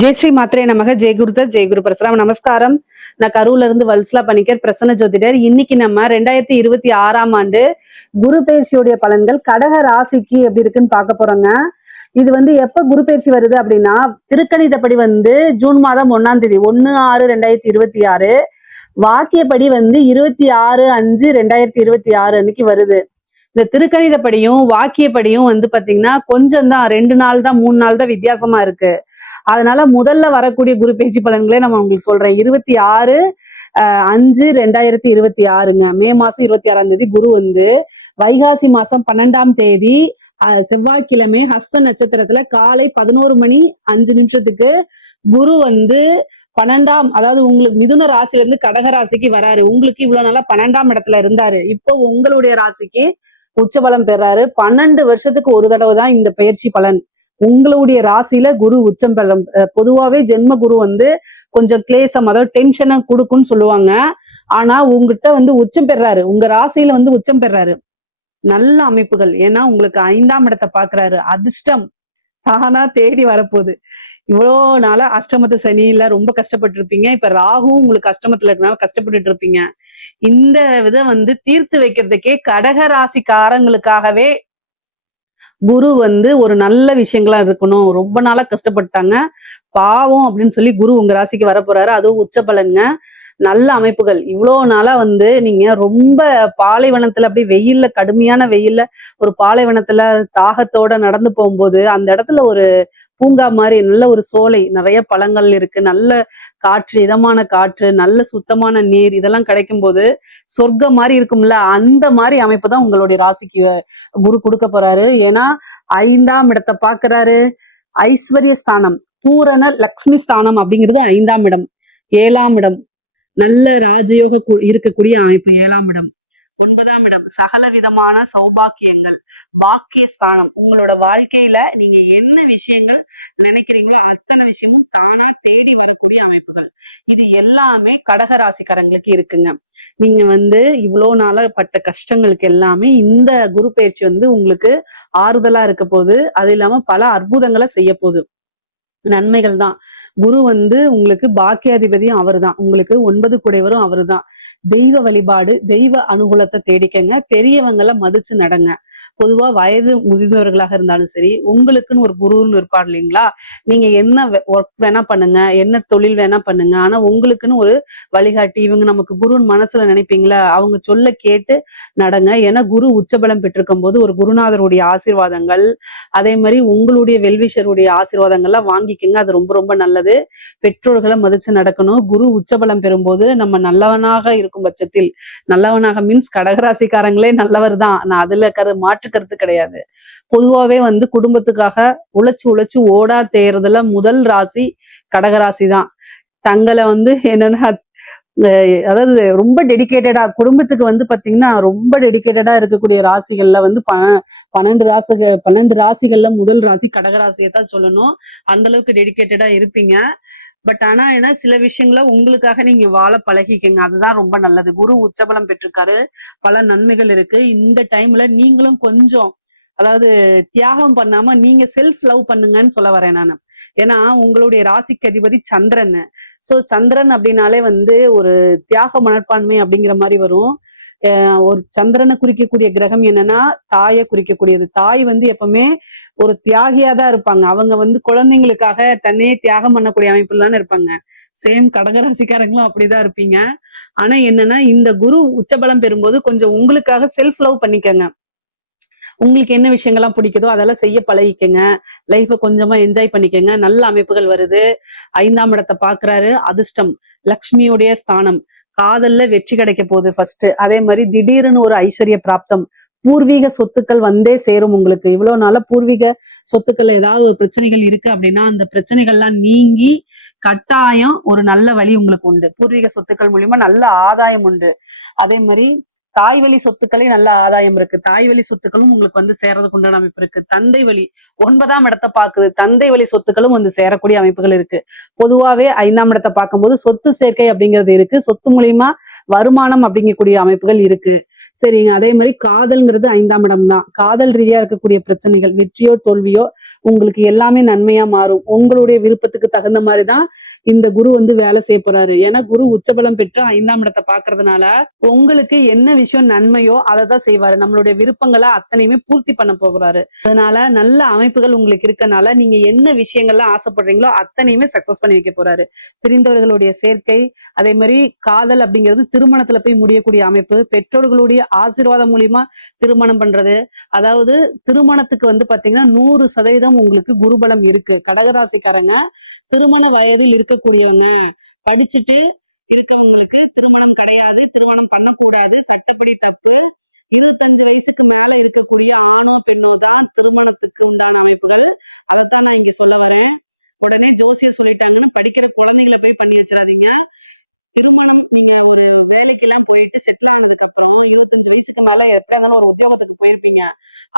ஜெய் ஸ்ரீ மாத்ரே நமக. ஜெய் குருதர், ஜெய் குரு பிரசலாம். நமஸ்காரம். நான் கரூர்ல இருந்து வல்சலா பணிக்கர், பிரசன்ன ஜோதிடர். இன்னைக்கு நம்ம 2026ஆம் ஆண்டு குரு பயிற்சியுடைய பலன்கள் கடக ராசிக்கு எப்படி இருக்குன்னு பார்க்க போறோங்க. இது எப்ப குரு பயிற்சி வருது அப்படின்னா, திருக்கணிதப்படி ஜூன் மாதம் 1ஆம் தேதி 1/6/2026, வாக்கியப்படி 26/5/2026 அன்னைக்கு வருது. இந்த திருக்கணிதப்படியும் வாக்கியப்படியும் பாத்தீங்கன்னா கொஞ்சம் தான், 2 நாள் தான் 3 நாள் தான் வித்தியாசமா இருக்கு. அதனால முதல்ல வரக்கூடிய குரு பயிற்சி பலன்களே நம்ம உங்களுக்கு சொல்றேன். 26/5/2026ங்க, மே மாசம் 26ஆம் தேதி குரு வைகாசி மாசம் 12ஆம் தேதி செவ்வாய்க்கிழமை ஹஸ்த நட்சத்திரத்துல காலை 11:05 குரு 12ஆம், அதாவது உங்களுக்கு மிதுன ராசில இருந்து கடக ராசிக்கு வராரு. உங்களுக்கு இவ்வளவு நாளா 12ஆம் இடத்துல இருந்தாரு. இப்போ உங்களுடைய ராசிக்கு உச்சபலம் பெறாரு. 12 வருஷத்துக்கு ஒரு தடவை தான் இந்த பயிற்சி பலன். உங்களுடைய ராசியில குரு உச்சம் பெறும். பொதுவாவே ஜென்ம குரு கொஞ்சம் கிளேசம், அதாவது டென்ஷனை கொடுக்கும்னு சொல்லுவாங்க. ஆனா உங்ககிட்ட உச்சம் பெறாரு, உங்க ராசியில உச்சம் பெறாரு. நல்ல அமைப்புகள். ஏன்னா உங்களுக்கு 5ஆம் இடத்தை பாக்குறாரு. அதிர்ஷ்டம் தானா தேடி வரப்போகுது. இவ்வளோ நாளா அஷ்டமத்து சனியில ரொம்ப கஷ்டப்பட்டு இருப்பீங்க. இப்ப ராகுவும் உங்களுக்கு அஷ்டமத்துல இருக்கனால கஷ்டப்பட்டுட்டு இருப்பீங்க. இந்த தீர்த்து வைக்கிறதுக்கே கடக ராசிக்காரங்களுக்காகவே குரு ஒரு நல்ல விஷயங்களா இருக்கணும். ரொம்ப நாளா கஷ்டப்பட்டாங்க, பாவம் அப்படின்னு சொல்லி குரு உங்க ராசிக்கு வரப்போறாரு. அதுவும் உச்ச பலனுங்க. நல்ல அமைப்புகள். இவ்வளோ நாளா நீங்க ரொம்ப பாலைவனத்துல, அப்படியே வெயில்ல, கடுமையான வெயில்ல, ஒரு பாலைவனத்துல தாகத்தோட நடந்து போகும்போது அந்த இடத்துல ஒரு பூங்கா மாதிரி நல்ல ஒரு சோலை, நிறைய பழங்கள் இருக்கு, நல்ல காற்று, இதமான காற்று, நல்ல சுத்தமான நீர், இதெல்லாம் கிடைக்கும் போது சொர்க்கம் மாதிரி இருக்கும்ல, அந்த மாதிரி அமைப்பு தான் உங்களுடைய ராசிக்கு குரு கொடுக்க போறாரு. ஏன்னா 5ஆம் இடத்தை பாக்குறாரு. ஐஸ்வர்ய ஸ்தானம், பூரண லக்ஷ்மி ஸ்தானம் அப்படிங்கிறது 5ஆம் இடம். 7ஆம் இடம் நல்ல ராஜயோக இருக்கக்கூடிய அமைப்பு. 7ஆம் இடம். 9ஆம் இடம் சகல விதமான சௌபாக்கியங்கள், பாக்கிய ஸ்தானம். உங்களோட வாழ்க்கையில நீங்க என்ன விஷயங்கள் நினைக்கிறீங்களோ அத்தனை விஷயமும் தானா தேடி வரக்கூடிய அமைப்புகள். இது எல்லாமே கடக ராசிக்காரங்களுக்கு இருக்குங்க. நீங்க இவ்வளவு நாளா பட்ட கஷ்டங்களுக்கு எல்லாமே இந்த குரு பயிற்சி உங்களுக்கு ஆறுதலா இருக்க போகுது. அது இல்லாம பல அற்புதங்களை செய்ய போகுது. நன்மைகள் தான். குரு உங்களுக்கு பாக்கியாதிபதியும் அவரு தான். உங்களுக்கு 9 குடைவரும் அவரு தான். தெய்வ வழிபாடு, தெய்வ அனுகூலத்தை தேடிக்கங்க. பெரியவங்களை மதிச்சு நடங்க. பொதுவா வயது முதிர்ந்தவர்களாக இருந்தாலும் சரி, உங்களுக்குன்னு ஒரு குருன்னு இருப்பார் இல்லைங்களா? நீங்க என்ன ஒர்க் வேணா பண்ணுங்க, என்ன தொழில் வேணா பண்ணுங்க. ஆனா உங்களுக்குன்னு ஒரு வழிகாட்டி, இவங்க நமக்கு குருன்னு மனசுல நினைப்பீங்களா, அவங்க சொல்ல கேட்டு நடங்க. ஏன்னா குரு உச்சபலம் பெற்றிருக்கும் போது ஒரு குருநாதருடைய ஆசீர்வாதங்கள், அதே மாதிரி உங்களுடைய வெல்விஷருடைய ஆசீர்வாதங்கள்லாம் வாங்கிக்கங்க. அது ரொம்ப ரொம்ப நல்லது. பெற்றோர்களை மதிச்சு நடக்கணும். குரு உச்சபலம் பெறும்போது நம்ம நல்லவனாக இருக்கும் பட்சத்தில், நல்லவனாக மீன்ஸ் கடகராசிக்காரங்களே நல்லவர் தான், நான் அதுல மாற்று கருத்து கிடையாது. பொதுவாவே குடும்பத்துக்காக உழைச்சு உழைச்சு ஓடா தேர்றதுல முதல் ராசி கடகராசி தான். தங்களை என்னன்னா அதாவது ரொம்ப டெடிக்கேட்டடா குடும்பத்துக்கு பாத்தீங்கன்னா ரொம்ப டெடிக்கேட்டடா இருக்கக்கூடிய ராசிகள்ல 12 ராசிகள்ல முதல் ராசி கடகராசியை தான் சொல்லணும். அந்த அளவுக்கு டெடிக்கேட்டடா இருப்பீங்க. பட் ஆனா என்ன, சில விஷயங்கள உங்களுக்காக நீங்க வாழ பழகிக்கங்க. அதுதான் ரொம்ப நல்லது. குரு உச்சபலம் பெற்றிருக்காரு, பல நன்மைகள் இருக்கு. இந்த டைம்ல நீங்களும் கொஞ்சம், அதாவது தியாகம் பண்ணாம நீங்க செல்ஃப் லவ் பண்ணுங்கன்னு சொல்ல வரேன் நானு. ஏன்னா உங்களுடைய ராசிக்கு அதிபதி சந்திரன். சோ சந்திரன் அப்படின்னாலே ஒரு தியாக மனப்பான்மை அப்படிங்கிற மாதிரி வரும். ஒரு சந்திரனை குறிக்கக்கூடிய கிரகம் என்னன்னா தாயை குறிக்கக்கூடியது. தாய் எப்பவுமே ஒரு தியாகியா தான் இருப்பாங்க. அவங்க குழந்தைங்களுக்காக தன்னையே தியாகம் பண்ணக்கூடிய அமைப்புல தானே இருப்பாங்க. சேம் கடகராசிக்காரங்களும் அப்படிதான் இருப்பீங்க. ஆனா என்னன்னா, இந்த குரு உச்சபலம் பெறும்போது கொஞ்சம் உங்களுக்காக செல்ஃப் லவ் பண்ணிக்கங்க. உங்களுக்கு என்ன விஷயங்கள்லாம் பிடிக்குதோ அதெல்லாம் செய்ய பழகிக்கங்க. லைஃபை கொஞ்சமா என்ஜாய் பண்ணிக்கங்க. நல்ல அமைப்புகள் வருது. 5ஆம் இடத்தை பாக்குறாரு. அதிர்ஷ்டம், லக்ஷ்மியுடைய ஸ்தானம். காதல்ல வெற்றி கிடைக்க போகுது ஃபர்ஸ்ட். அதே மாதிரி திடீர்னு ஒரு ஐஸ்வர்ய பிராப்தம், பூர்வீக சொத்துக்கள் சேரும் உங்களுக்கு. இவ்வளவு நாள பூர்வீக சொத்துக்கள் ஏதாவது ஒரு பிரச்சனைகள் இருக்கு அப்படின்னா அந்த பிரச்சனைகள்லாம் நீங்கி கட்டாயம் ஒரு நல்ல வழி உங்களுக்கு உண்டு. பூர்வீக சொத்துக்கள் மூலியமா நல்ல ஆதாயம் உண்டு. அதே மாதிரி தாய் வழி சொத்துக்களே நல்ல ஆதாயம் இருக்கு. தாய் வழி சொத்துக்களும் உங்களுக்கு சேர்றதுக்கு உண்டான அமைப்பு இருக்கு. தந்தை வழி 9ஆம் இடத்தை பாக்குது. தந்தை வழி சொத்துக்களும் சேரக்கூடிய அமைப்புகள் இருக்கு. பொதுவாவே 5ஆம் இடத்தை பார்க்கும்போது சொத்து சேர்க்கை அப்படிங்கிறது இருக்கு. சொத்து மூலியமா வருமானம் அப்படிங்கக்கூடிய அமைப்புகள் இருக்கு. சரிங்க. அதே மாரி காதல்ங்கிறது 5ஆம் இடம் தான். காதல் ரீதியா இருக்கக்கூடிய பிரச்சனைகள், வெற்றியோ, தோல்வியோ உங்களுக்கு எல்லாமே நன்மையா மாறும். உங்களுடைய விருப்பத்துக்கு தகுந்த மாரி தான் இந்த குரு வந்து வேலை செய்ய போறாரு. ஏன்னா குரு உச்சபலம் பெற்று 5ஆம் இடத்த பார்க்கறதுனால, உங்களுக்கு என்ன விஷயம் நன்மையோ அத தான் செய்வாரு. நம்மளுடைய விருப்பங்கள அத்தனையுமே பூர்த்தி பண்ண போறாரு. அதனால நல்ல அமைப்புகள் உங்களுக்கு இருக்கனால, நீங்க என்ன விஷயங்கள்லாம் ஆசைப்படுறீங்களோ அத்தனையுமே சக்சஸ் பண்ணி வைக்க போறாரு. பிரிந்தவர்களுடைய சேர்க்கை, அதே மாரி காதல் அப்படிங்கிறது திருமணத்துல போய் முடியக்கூடிய அமைப்பு, பெற்றோர்களுடைய ஆசீர்வாதம் மூலியமா திருமணம் பண்றது. அதாவது திருமணத்துக்கு வந்து பாத்தீங்கன்னா 100% உங்களுக்கு குருபலம் இருக்கு. கடகராசிக்காரங்க திருமண வயதில் இருக்கக்கூடியவங்க, படிச்சுட்டு இருக்கவங்களுக்கு திருமணம் கிடையாது, திருமணம் பண்ணக்கூடாது, சட்டப்படி தப்பு. 25 வயசுக்கு மேல இருக்கக்கூடிய ஆணோ பெண்ணோ தான் திருமணத்துக்கு உண்டான அமைப்புகள். அதைத்தான் நான் இங்க சொல்ல வரேன். உடனே ஜோசியர் சொல்லிட்டாங்கன்னு படிக்கிற குழந்தைகளை போய் பண்ணி வச்சிடாதீங்க. திருமணம் பண்ணி ஒரு வேலைக்கெல்லாம் போயிட்டு செட்டில் ஆனதுக்கு அப்புறம் 25 வயசுக்கு மேல எப்படி இருந்தாலும் ஒரு உத்தியோகத்துக்கு போயிருப்பீங்க.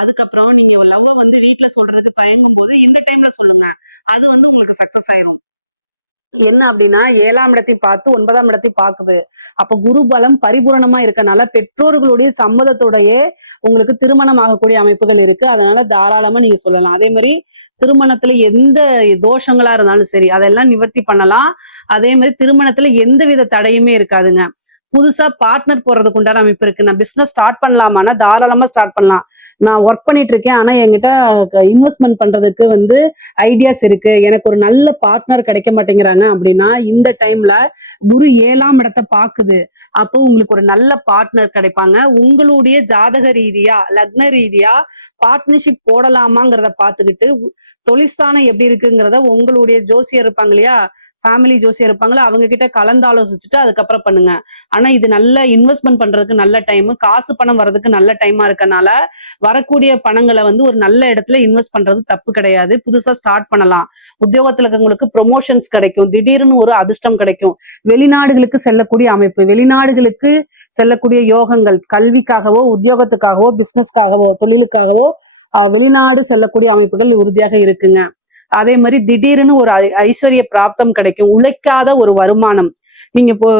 அதுக்கப்புறம் நீங்க லவ் வந்து வீட்டுல சொல்றதுக்கு தயங்கும் போது இந்த டைம்ல சொல்லுங்க. அது வந்து உங்களுக்கு சக்சஸ் ஆயிரும். என்ன அப்படின்னா 7ஆம் இடத்தை பார்த்து 9ஆம் இடத்தை பார்க்குது. அப்ப குரு பலம் பரிபூரணமா இருக்கனால பெற்றோர்களுடைய சம்மதத்தோடயே உங்களுக்கு திருமணம் ஆகக்கூடிய அமைப்புகள் இருக்கு. அதனால தாராளமா நீங்க சொல்லலாம். அதே மாதிரி திருமணத்துல எந்த தோஷங்களா இருந்தாலும் சரி அதெல்லாம் நிவர்த்தி பண்ணலாம். அதே மாதிரி திருமணத்துல எந்தவித தடையுமே இருக்காதுங்க. புதுசா பார்ட்னர் போறதுக்கு உண்டான அமைப்பு இருக்கு. நான் பிசினஸ் ஸ்டார்ட் பண்ணலாமான்னா தாராளமா ஸ்டார்ட் பண்ணலாம். நான் ஒர்க் பண்ணிட்டு இருக்கேன். ஆனா என்கிட்ட இன்வெஸ்ட்மெண்ட் பண்றதுக்கு வந்து ஐடியாஸ் இருக்கு. எனக்கு ஒரு நல்ல பார்ட்னர் கிடைக்க மாட்டேங்கிறாங்க அப்படின்னா இந்த டைம்ல குரு 7ஆம் இடத்தை பாக்குது. அப்போ உங்களுக்கு ஒரு நல்ல பார்ட்னர் கிடைப்பாங்க. உங்களுடைய ஜாதக ரீதியா, லக்ன ரீதியா பார்ட்னர்ஷிப் போடலாமாங்கிறத பார்த்துக்கிட்டு தொழில்ஸ்தானம் எப்படி இருக்குங்கிறத உங்களுடைய ஜோசியர் இருப்பாங்க இல்லையா, ஃபேமிலி ஜோசியர் இருப்பாங்களா, அவங்க கிட்ட கலந்து ஆலோசிச்சுட்டு அதுக்கப்புறம் பண்ணுங்க. ஆனா இது நல்ல இன்வெஸ்ட்மெண்ட் பண்றதுக்கு நல்ல டைம், காசு பணம் வர்றதுக்கு நல்ல டைமா இருக்கனால வரக்கூடிய பணங்களை வந்து ஒரு நல்ல இடத்துல இன்வெஸ்ட் பண்றது தப்பு கிடையாது. புதுசா ஸ்டார்ட் பண்ணலாம். உத்தியோகத்துல இருக்கவங்களுக்கு ப்ரொமோஷன்ஸ் கிடைக்கும். திடீர்னு ஒரு அதிர்ஷ்டம் கிடைக்கும். வெளிநாடுகளுக்கு செல்லக்கூடிய அமைப்பு, வெளிநாடுகளுக்கு செல்லக்கூடிய யோகங்கள், கல்விக்காகவோ உத்தியோகத்துக்காகவோ பிசினஸ்க்காகவோ தொழிலுக்காகவோ வெளிநாடு செல்லக்கூடிய அமைப்புகள் உறுதியாக இருக்குங்க. அதே மாதிரி திடீர்னு ஒரு ஐஸ்வர்ய பிராப்தம் கிடைக்கும். உழைக்காத ஒரு வருமானம். நீங்க இப்போ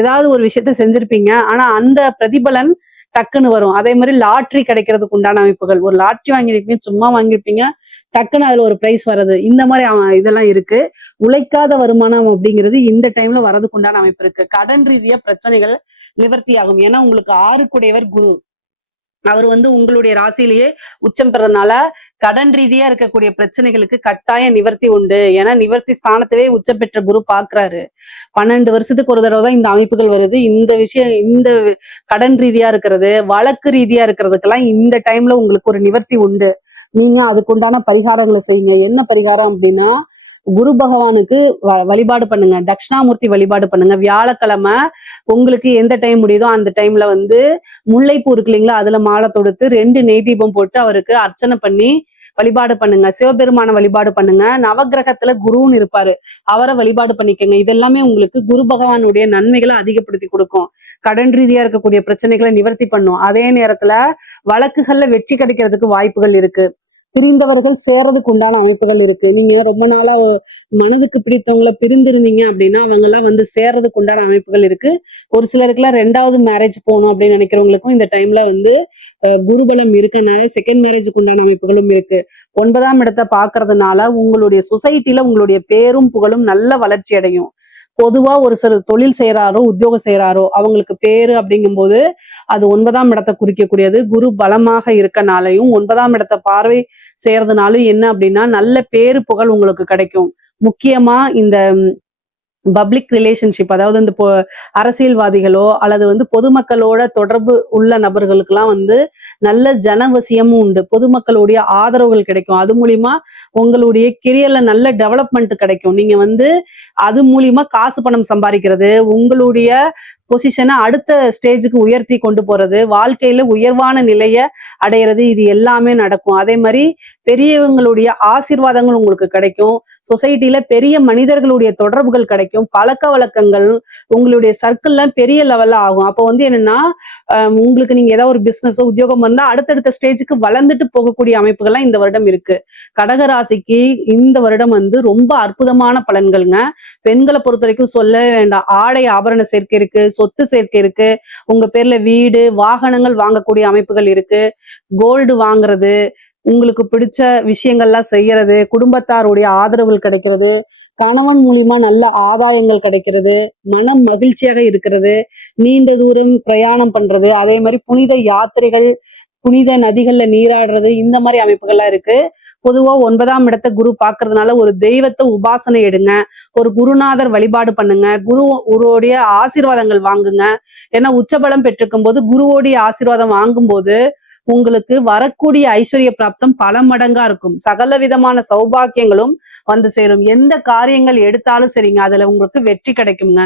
ஏதாவது ஒரு விஷயத்த செஞ்சிருப்பீங்க, ஆனா அந்த பிரதிபலன் டக்குன்னு வரும். அதே மாதிரி லாட்ரி கிடைக்கிறதுக்கு உண்டான அமைப்புகள். ஒரு லாட்ரி வாங்கியிருப்பீங்க, சும்மா வாங்கியிருப்பீங்க, டக்குன்னு அதுல ஒரு பிரைஸ் வர்றது, இந்த மாதிரி இதெல்லாம் இருக்கு. உழைக்காத வருமானம் அப்படிங்கிறது இந்த டைம்ல வர்றதுக்கு உண்டான அமைப்பு இருக்கு. கடன் ரீதியா பிரச்சனைகள் நிவர்த்தி ஆகும். ஏன்னா உங்களுக்கு 6 குரு, அவர் வந்து உங்களுடைய ராசியிலேயே உச்சம் பெறதுனால கடன் ரீதியா இருக்கக்கூடிய பிரச்சனைகளுக்கு கட்டாய நிவர்த்தி உண்டு. ஏன்னா நிவர்த்தி ஸ்தானத்தவே உச்சம் பெற்ற குரு பாக்குறாரு. 12 வருஷத்துக்கு ஒரு தடவை தான் இந்த அமைப்புகள் வருது. இந்த விஷயம், இந்த கடன் ரீதியா இருக்கிறது, வழக்கு ரீதியா இருக்கிறதுக்கெல்லாம் இந்த டைம்ல உங்களுக்கு ஒரு நிவர்த்தி உண்டு. நீங்க அதுக்குண்டான பரிகாரங்களை செய்யுங்க. என்ன பரிகாரம் அப்படின்னா, குரு பகவானுக்கு வழிபாடு பண்ணுங்க. தட்சிணாமூர்த்தி வழிபாடு பண்ணுங்க. வியாழக்கிழமை உங்களுக்கு எந்த டைம் முடியுதோ அந்த டைம்ல வந்து முல்லைப்பூ இருக்கு இல்லைங்களா, அதுல மாலை தொடுத்து 2 நெய் தீபம் போட்டு அவருக்கு அர்ச்சனை பண்ணி வழிபாடு பண்ணுங்க. சிவபெருமான வழிபாடு பண்ணுங்க. நவகிரகத்துல குருன்னு இருப்பாரு, அவரை வழிபாடு பண்ணிக்கங்க. இதெல்லாமே உங்களுக்கு குரு பகவானுடைய நன்மைகளை அதிகப்படுத்தி கொடுக்கும். கடன் ரீதியா இருக்கக்கூடிய பிரச்சனைகளை நிவர்த்தி பண்ணும். அதே நேரத்துல வழக்குகள்ல வெற்றி கிடைக்கிறதுக்கு வாய்ப்புகள் இருக்கு. பிரிந்தவர்கள் சேர்றதுக்கு உண்டான அமைப்புகள் இருக்கு. நீங்க ரொம்ப நாளா மனதுக்கு பிடித்தவங்களை பிரிந்திருந்தீங்க அப்படின்னா அவங்க எல்லாம் வந்து சேர்றதுக்கு உண்டான அமைப்புகள் இருக்கு. ஒரு சிலருக்குலாம் 2வது மேரேஜ் போகணும் அப்படின்னு நினைக்கிறவங்களுக்கும் இந்த டைம்ல வந்து குருபலம் இருக்கனால செகண்ட் மேரேஜுக்கு உண்டான அமைப்புகளும் இருக்கு. 9ஆம் இடத்தை பாக்குறதுனால உங்களுடைய சொசைட்டில உங்களுடைய பேரும் புகழும் நல்ல வளர்ச்சி அடையும். பொதுவா ஒரு சிலர் தொழில் செய்யறாரோ உத்தியோகம் செய்யறாரோ அவங்களுக்கு பேரு அப்படிங்கும்போது அது 9ஆம் இடத்தை குறிக்கக்கூடியது. குரு பலமாக இருக்கனாலையும் 9ஆம் இடத்தை பார்வை செய்யறதுனாலும் என்ன அப்படின்னா நல்ல பேரு புகழ் உங்களுக்கு கிடைக்கும். முக்கியமா இந்த பப்ளிக் ரிலேஷன்ஷிப், அதாவது இந்த அரசியல்வாதிகளோ அல்லது வந்து பொதுமக்களோட தொடர்பு உள்ள நபர்களுக்கெல்லாம் வந்து நல்ல ஜனவசியமும் உண்டு. பொதுமக்களுடைய ஆதரவுகள் கிடைக்கும். அது மூலியமா உங்களுடைய கெரியர்ல நல்ல டெவலப்மெண்ட் கிடைக்கும். நீங்க வந்து அது மூலியமா காசு பணம் சம்பாதிக்கிறது, உங்களுடைய பொசிஷனை அடுத்த ஸ்டேஜுக்கு உயர்த்தி கொண்டு போறது, வாழ்க்கையில உயர்வான நிலைய அடையிறது, இது எல்லாமே நடக்கும். அதே மாதிரி பெரியவங்களுடைய ஆசீர்வாதங்கள் உங்களுக்கு கிடைக்கும். சொசைட்டில பெரிய மனிதர்களுடைய தொடர்புகள் கிடைக்கும். பழக்க வழக்கங்கள் உங்களுடைய சர்க்கிள்ல பெரிய லெவல்ல ஆகும். அப்போ வந்து என்னன்னா உங்களுக்கு நீங்க ஏதாவது ஒரு பிசினஸோ உத்தியோகம் இருந்தா அடுத்தடுத்த ஸ்டேஜுக்கு வளர்ந்துட்டு போகக்கூடிய அமைப்புகள்லாம் இந்த வருடம் இருக்கு. கடகராசிக்கு இந்த வருடம் வந்து ரொம்ப அற்புதமான பலன்கள்ங்க. பெண்களை பொறுத்த வரைக்கும் சொல்லவே வேண்டாம். ஆடை ஆபரண சேர்க்கை இருக்கு, சொத்து சேர்க்கை இருக்கு, உங்க பேர்ல வீடு வாகனங்கள் வாங்கக்கூடிய அமைப்புகள் இருக்கு, கோல்டு வாங்குறது, உங்களுக்கு பிடிச்ச விஷயங்கள்லாம் செய்யறது, குடும்பத்தாருடைய ஆதரவுகள் கிடைக்கிறது, கணவன் மூலியமா நல்ல ஆதாயங்கள் கிடைக்கிறது, மனம் மகிழ்ச்சியாக இருக்கிறது, நீண்ட தூரம் பிரயாணம் பண்றது, அதே மாதிரி புனித யாத்திரைகள், புனித நதிகள்ல நீராடுறது, இந்த மாதிரி அமைப்புகள்லாம் இருக்கு. பொதுவா 9ஆம் இடத்தை குரு பார்க்கறதுனால ஒரு தெய்வத்தை உபாசனை எடுங்க, ஒரு குருநாதர் வழிபாடு பண்ணுங்க, குருவுடைய ஆசீர்வாதங்கள் வாங்குங்க. ஏன்னா உச்சபலம் பெற்றிருக்கும் போது குருவோடைய ஆசீர்வாதம் வாங்கும்போது உங்களுக்கு வரக்கூடிய ஐஸ்வர்ய பிராப்தம் பல மடங்கா இருக்கும். சகல விதமான சௌபாக்கியங்களும் வந்து சேரும். எந்த காரியங்கள் எடுத்தாலும் சரிங்க, அதுல உங்களுக்கு வெற்றி கிடைக்குங்க.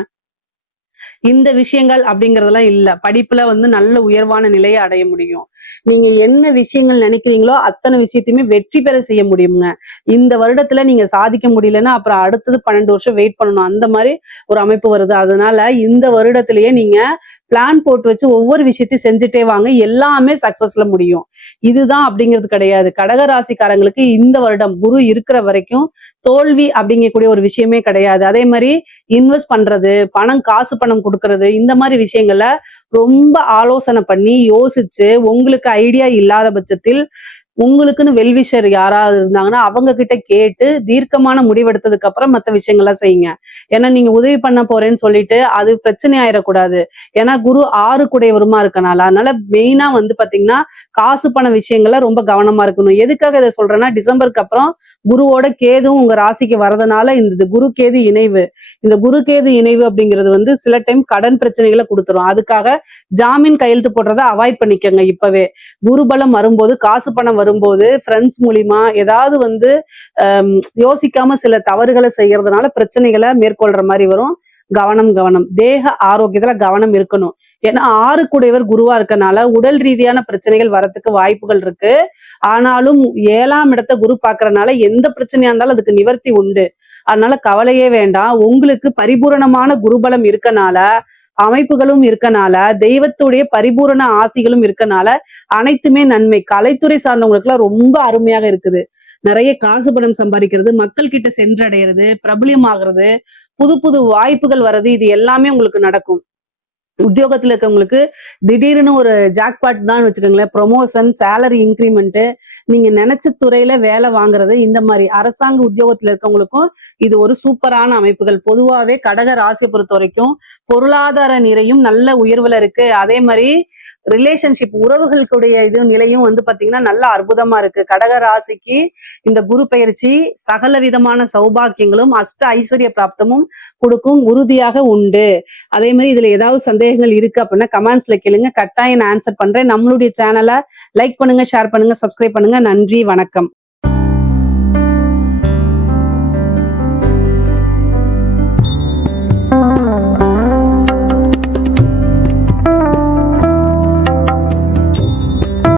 இந்த விஷயங்கள் அப்படிங்கறதெல்லாம் இல்ல. படிப்புல வந்து நல்ல உயர்வான நிலையை அடைய முடியும். நீங்க என்ன விஷயங்கள் நினைக்கிறீங்களோ அத்தனை விஷயத்தையுமே வெற்றி பெற செய்ய முடியுங்க. இந்த வருடத்துல நீங்க சாதிக்க முடியலன்னா அப்புறம் அடுத்தது 12 வருஷம் வெயிட் பண்ணணும். அந்த மாதிரி ஒரு அமைப்பு வருது. அதனால இந்த வருடத்திலேயே நீங்க பிளான் போட்டு வச்சு ஒவ்வொரு விஷயத்தையும் செஞ்சுட்டே வாங்க. எல்லாமே சக்சஸ்ல முடியும். இதுதான் அப்படிங்கிறது கிடையாது. கடக ராசிக்காரங்களுக்கு இந்த வருடம் குரு இருக்கிற வரைக்கும் தோல்வி அப்படிங்கக்கூடிய ஒரு விஷயமே கிடையாது. அதே மாதிரி இன்வெஸ்ட் பண்றது, காசு பணம் கொடுக்கறது, இந்த மாதிரி விஷயங்கள ரொம்ப ஆலோசனை பண்ணி யோசிச்சு உங்களுக்கு ஐடியா இல்லாத பட்சத்தில் உங்களுக்குன்னு வெல்விஷர் யாராவது இருந்தாங்கன்னா அவங்க கிட்ட கேட்டு தீர்க்கமான முடிவெடுத்ததுக்கு அப்புறம் மத்த விஷயங்கள்லாம் செய்யுங்க. ஏன்னா நீங்க உதவி பண்ண போறேன்னு சொல்லிட்டு அது பிரச்சனை ஆயிடக்கூடாது. ஏன்னா குரு 6 குடையவருமா இருக்கனால. அதனால மெயினா வந்து பாத்தீங்கன்னா காசு பண விஷயங்கள்ல ரொம்ப கவனமா இருக்கணும். எதுக்காக இதை சொல்றேன்னா டிசம்பருக்கு அப்புறம் குருவோட கேதுவும் உங்க ராசிக்கு வரதுனால இந்த குரு கேது இணைவு, இந்த குரு கேது இணைவு அப்படிங்கிறது வந்து சில டைம் கடன் பிரச்சனைகளை கொடுத்துரும். அதுக்காக ஜாமீன் கையெழுத்து போடுறதை அவாய்ட் பண்ணிக்கோங்க. இப்பவே குருபலம் வரும்போது காசு பணம் வரும்போது ஃப்ரெண்ட்ஸ் மூலியமா ஏதாவது வந்து யோசிக்காம சில தவறுகளை செய்யறதுனால பிரச்சனைகளை மேற்கொள்ற மாதிரி வரும். கவனம். தேக ஆரோக்கியத்துல கவனம் இருக்கணும். ஏன்னா 6 கூடையவர் குருவா இருக்கனால உடல் ரீதியான பிரச்சனைகள் வரத்துக்கு வாய்ப்புகள் இருக்கு. ஆனாலும் 7ஆம் இடத்தை குரு பாக்குறதுனால எந்த பிரச்சனையா இருந்தாலும் அதுக்கு நிவர்த்தி உண்டு. அதனால கவலையே வேண்டாம். உங்களுக்கு பரிபூரணமான குருபலம் இருக்கனால, அமைப்புகளும் இருக்கனால, தெய்வத்துடைய பரிபூரண ஆசிகளும் இருக்கனால அனைத்துமே நன்மை. கலைத்துறை சார்ந்தவங்களுக்கு எல்லாம் ரொம்ப அருமையாக இருக்குது. நிறைய காசு பணம் சம்பாதிக்கிறது, மக்கள் கிட்ட சென்றடைகிறது, பிரபலியமாகிறது, புது புது வாய்ப்புகள் வர்றது, இது எல்லாமே உங்களுக்கு நடக்கும். உத்தியோகத்துல இருக்கவங்களுக்கு திடீர்னு ஒரு ஜாக்பாட் தான் வச்சுக்கோங்களேன். ப்ரொமோஷன், சேலரி இன்கிரிமெண்ட், நீங்க நினைச்ச துறையில வேலை வாங்குறது, இந்த மாதிரி அரசாங்க உத்தியோகத்துல இருக்கவங்களுக்கும் இது ஒரு சூப்பரான அமைப்புகள். பொதுவாவே கடக ராசியை பொறுத்த வரைக்கும் பொருளாதார நிறையும் நல்ல உயர்வுல இருக்கு. அதே மாதிரி ரிலேஷன்ஷிப் உறவுகளுக்குடைய நிலையும் வந்து பாத்தீங்கன்னா நல்ல அற்புதமா இருக்கு. கடக ராசிக்கு இந்த குரு பயிற்சி சகல விதமான சௌபாக்கியங்களும் அஷ்ட ஐஸ்வர்ய பிராப்தமும் கொடுக்கும், உறுதியாக உண்டு. அதே மாதிரி இதுல ஏதாவது சந்தேகங்கள் இருக்கு அப்படின்னா கமெண்ட்ஸ்ல கேளுங்க, கட்டாயம் நான் ஆன்சர் பண்றேன். நம்மளுடைய சேனலை லைக் பண்ணுங்க, ஷேர் பண்ணுங்க, சப்ஸ்கிரைப் பண்ணுங்க. நன்றி, வணக்கம்.